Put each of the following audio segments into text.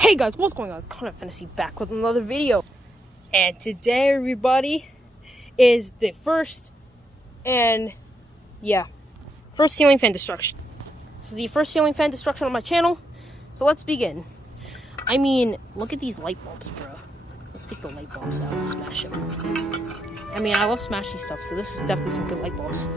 Hey guys, what's going on? It's Fennessy back with another video. And today, everybody, is the first ceiling fan destruction. This is the first ceiling fan destruction on my channel. So let's begin. I mean, look at these light bulbs, bro. Let's take the light bulbs out and smash them. I mean, I love smashing stuff, so this is definitely some good light bulbs.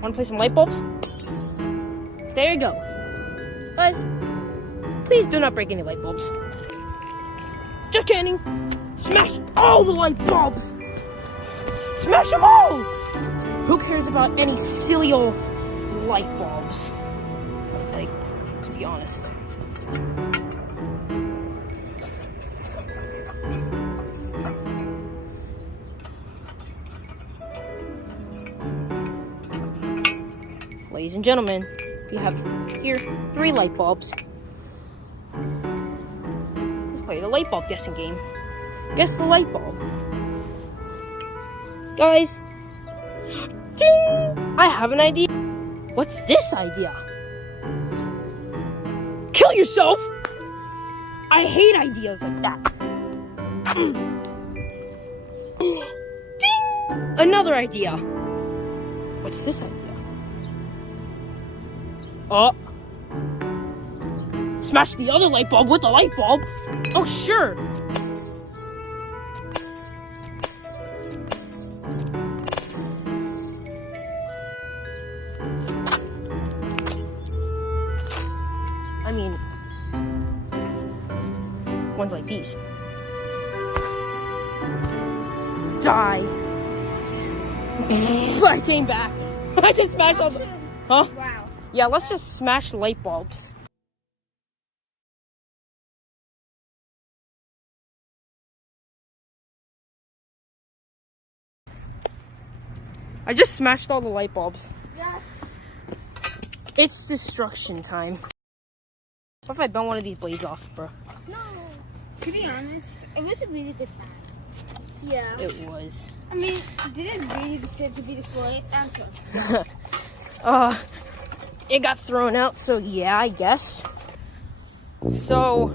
Want to play some light bulbs? There you go. Guys, please do not break any light bulbs. Just kidding. Smash all the light bulbs. Smash them all. Who cares about any silly old light bulbs? Like, to be honest. Ladies and gentlemen, we have here 3 light bulbs. Let's play the light bulb guessing game. Guess the light bulb. Guys, ding! I have an idea. What's this idea? Kill yourself! I hate ideas like that. Ding! Another idea. What's this idea? Smash the other light bulb with the light bulb? Oh, sure. I mean, ones like these. Die. I came back. I just smashed all the... Huh? Wow. Yeah, let's just smash light bulbs. I just smashed all the light bulbs. Yes. It's destruction time. What if I bent one of these blades off, bro? No. To be honest, it was a really good find. Yeah. It was. I mean, did it really deserve to be destroyed? Answer. It got thrown out, so yeah, I guess. So,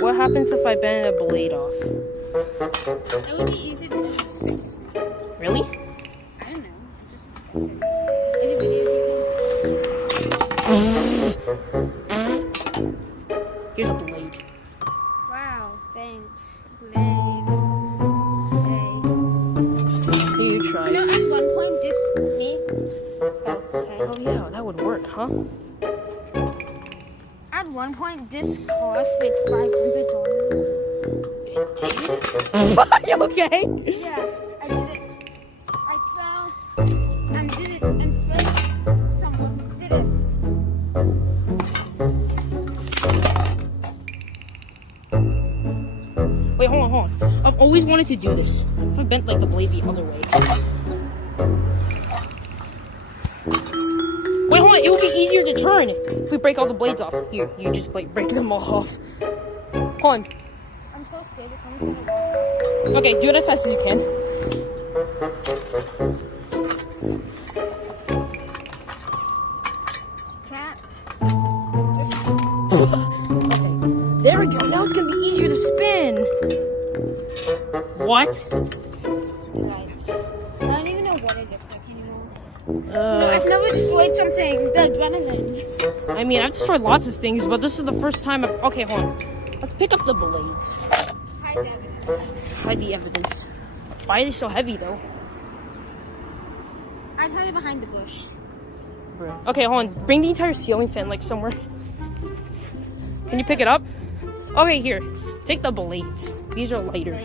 what happens if I bend a blade off? It would be easy to do. Really? I don't know. Just guessing. Any video Here's a blade. Wow, thanks. Blade. Here, you try. You know, at one point, this me. Okay. Oh yeah, that would work, huh? At one point, this cost like $500. You okay? Yeah, I did it. I fell and did it and flipped. Someone did it. Wait, hold on. I've always wanted to do this. If I bent like the blade the other way. Wait, hold on. It would be easier to turn if we break all the blades off. Here, you just break them all off. Hold on. I'm so scared that someone's gonna walk. Okay, do it as fast as you can. Cat. Okay, there we go. Now it's gonna be easier to spin. What? Lights. I don't even know what it looks like anymore. No, I've never destroyed something. The adrenaline. I mean, I've destroyed lots of things, but this is the first time I've... Okay, hold on. Let's pick up the blades. Hide the evidence. Hide the evidence. Why are they so heavy, though? I'd hide it behind the bush. Okay, hold on. Bring the entire ceiling fan, like, somewhere. Can you pick it up? Okay, here. Take the blades. These are lighter.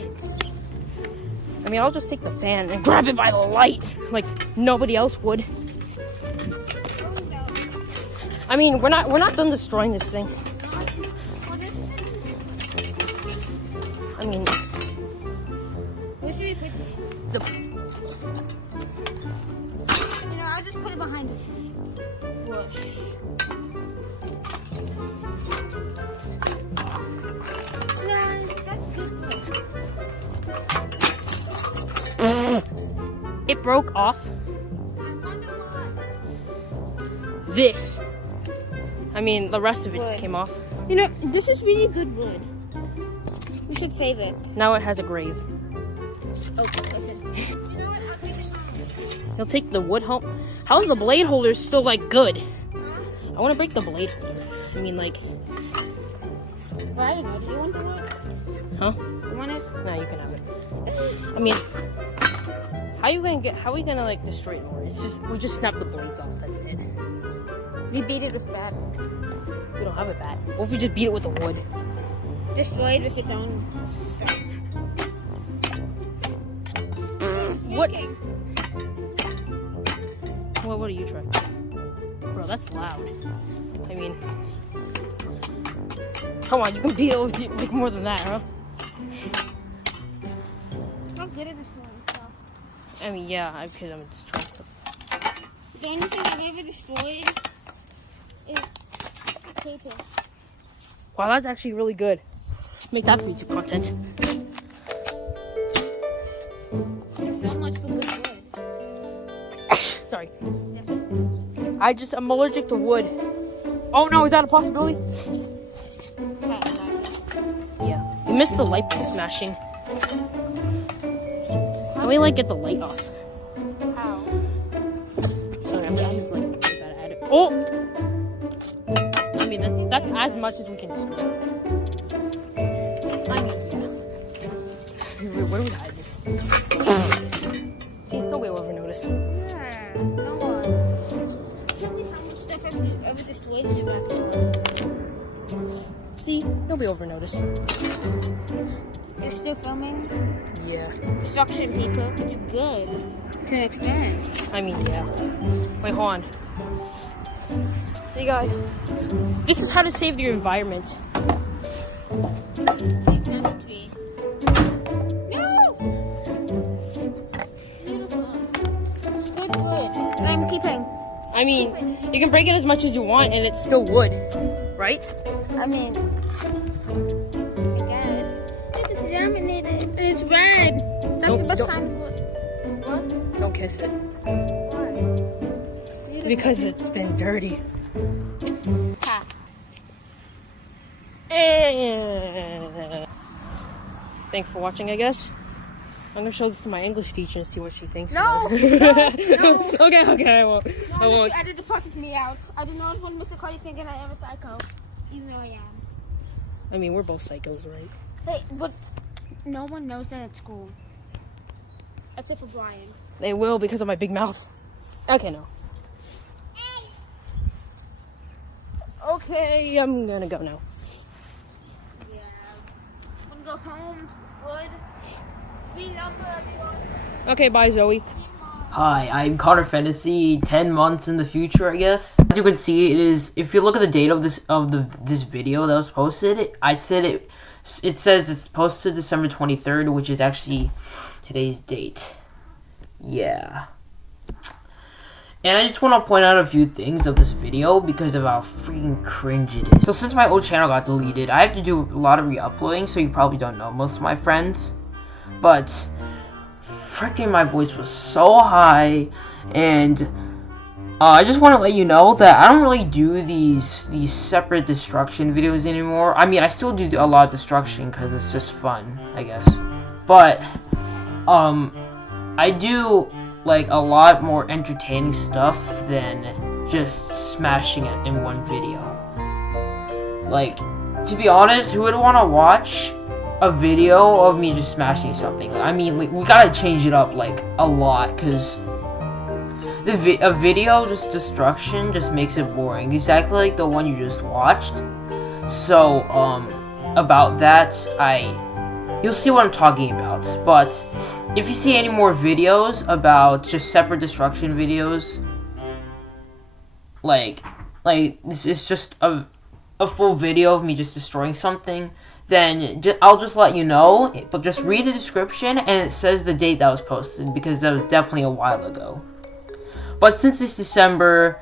I mean, I'll just take the fan and grab it by the light, like nobody else would. Oh no. I mean, we're not done destroying this thing. What is it? I mean, Where should we put these? You know, I'll just put it behind this bush. No, that's good. it broke off. I wonder why. This I mean, the rest of it just Wood. came off. You know, this is really good wood. We should save it. Now it has a grave. Oh, listen. You know what? I'll take it home. You'll take the wood home? How's the blade holder still, like, good? I want to break the blade holder. I mean, like... Well, I don't know. Do you want the wood? Huh? You want it? No, you can have it. I mean... How are we gonna, like, destroy it more? It's just... We just snap the blades off. That's it. We beat it with bat. We don't have a bat. What if we just beat it with the wood? Destroy it with its own stuff. What? What do you try? Bro, that's loud. I mean... Come on, you can beat it with like, more than that, huh? I'm good at destroying stuff. I mean, yeah, because I'm destroying stuff. The only thing I've ever destroyed is paper. Wow, that's actually really good. Make that for YouTube content. There's so much for good wood. Sorry. I'm allergic to wood. Oh no, is that a possibility? Yeah. You missed the light bulb smashing. Let me like get the light off. How? Sorry, I'm just like really bad at it. Oh! I mean, that's as much as we can destroy. I mean, yeah. Where do we hide this? See, nobody will ever notice. Yeah, no one. Tell me how much stuff have you ever destroyed in your backyard? See, nobody will ever notice. You're still filming? Yeah. Destruction, people. It's good. To an extent. I mean, yeah. Wait, hold on. See, guys. This is how to save your environment. Take down the tree. No! Beautiful. It's good wood. And I'm keeping. I mean, you can break it as much as you want and it's still wood, right? I mean, I guess. Look, it's laminated. And it's red. That's the best kind of wood. What? Don't kiss it. Why? It's beautiful. Because it's been dirty. Ha. Thanks for watching, I guess. I'm gonna show this to my English teacher and see what she thinks. No! about it. No! Okay, I won't. I No, won't. you edited part of me out. I did not want Mr. Cardi thinking I am a psycho. Even though I am. I mean, we're both psychos, right? Hey, but no one knows that at school. Except for Brian. They will because of my big mouth. Okay, no. Okay, I'm gonna go now. Yeah. I'm gonna go home. Wood. Sweet number, everyone. Okay, bye, Zoe. Hi, I'm Connor Fennessy, 10 months in the future, I guess. As you can see, it is, if you look at the date of this video that was posted, I said it says it's posted December 23rd, which is actually today's date. Yeah. And I just want to point out a few things of this video because of how freaking cringe it is. So since my old channel got deleted, I have to do a lot of re-uploading, so you probably don't know most of my friends. But freaking my voice was so high, and I just want to let you know that I don't really do these separate destruction videos anymore. I mean, I still do a lot of destruction because it's just fun, I guess. But I do like a lot more entertaining stuff than just smashing it in one video. Like, to be honest, who would want to watch a video of me just smashing something? I mean, like, we gotta change it up like a lot, because a video just destruction just makes it boring, exactly like the one you just watched. So about that, you'll see what I'm talking about. But if you see any more videos about just separate destruction videos, like this is just a full video of me just destroying something, then I'll just let you know. But just read the description, and it says the date that was posted, because that was definitely a while ago. But since it's December,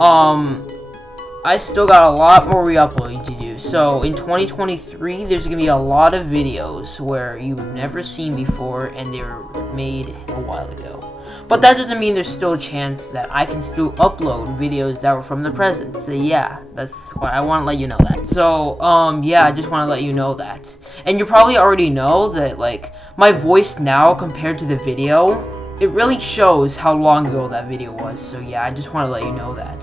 I still got a lot more re-uploading to do. So in 2023, there's gonna be a lot of videos where you've never seen before, and they were made a while ago. But that doesn't mean there's still a chance that I can still upload videos that were from the present. So yeah, that's why I want to let you know that. So, yeah, I just want to let you know that. And you probably already know that, like, my voice now compared to the video, it really shows how long ago that video was. So yeah, I just want to let you know that.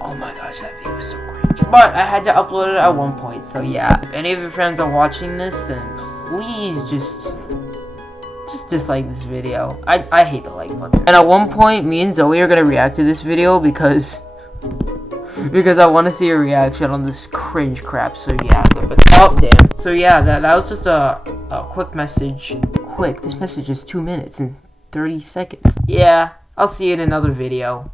Oh my gosh, that video was so cringe. But I had to upload it at one point, so yeah. If any of your friends are watching this, then please just dislike this video. I hate the like button. And at one point, me and Zoe are gonna react to this video because I want to see a reaction on this cringe crap. So yeah, but oh damn. So yeah, that was just a quick message. Quick, this message is 2 minutes and 30 seconds. Yeah, I'll see you in another video.